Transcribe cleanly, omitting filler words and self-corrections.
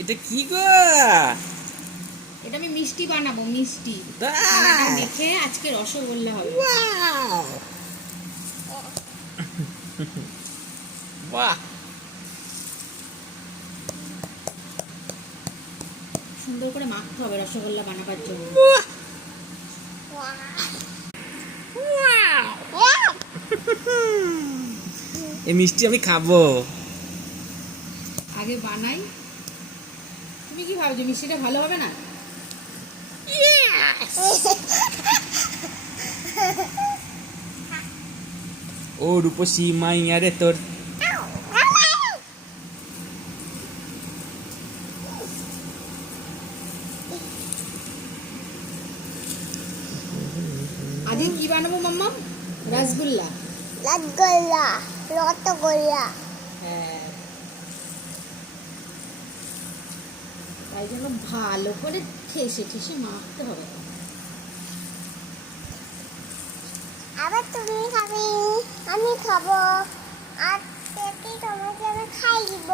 এটা কি গো? এটা আমি মিষ্টি বানাবো, মিষ্টি মেখে আজকে রসগোল্লা হবে। বাহ, সুন্দর করে মাখতে হবে রসগোল্লা বানাবার জন্য। এই মিষ্টি আমি খাবো। আগে বানাই। তুমি কি ভাবছো মিষ্টিটা ভালো হবে না? ও রূপসী মাইয়া রে তোর। আগে কি বানাবো মাম্মা? রসগোল্লা। রসগোল্লা হ্যাঁ, তাই জন্য ভালো করে ঠেসে ঠেসে মাখতে হবে। আবার তুমি খাবে, আমি খাবো, আর পেটে তোমাকে আমি খাই দিব।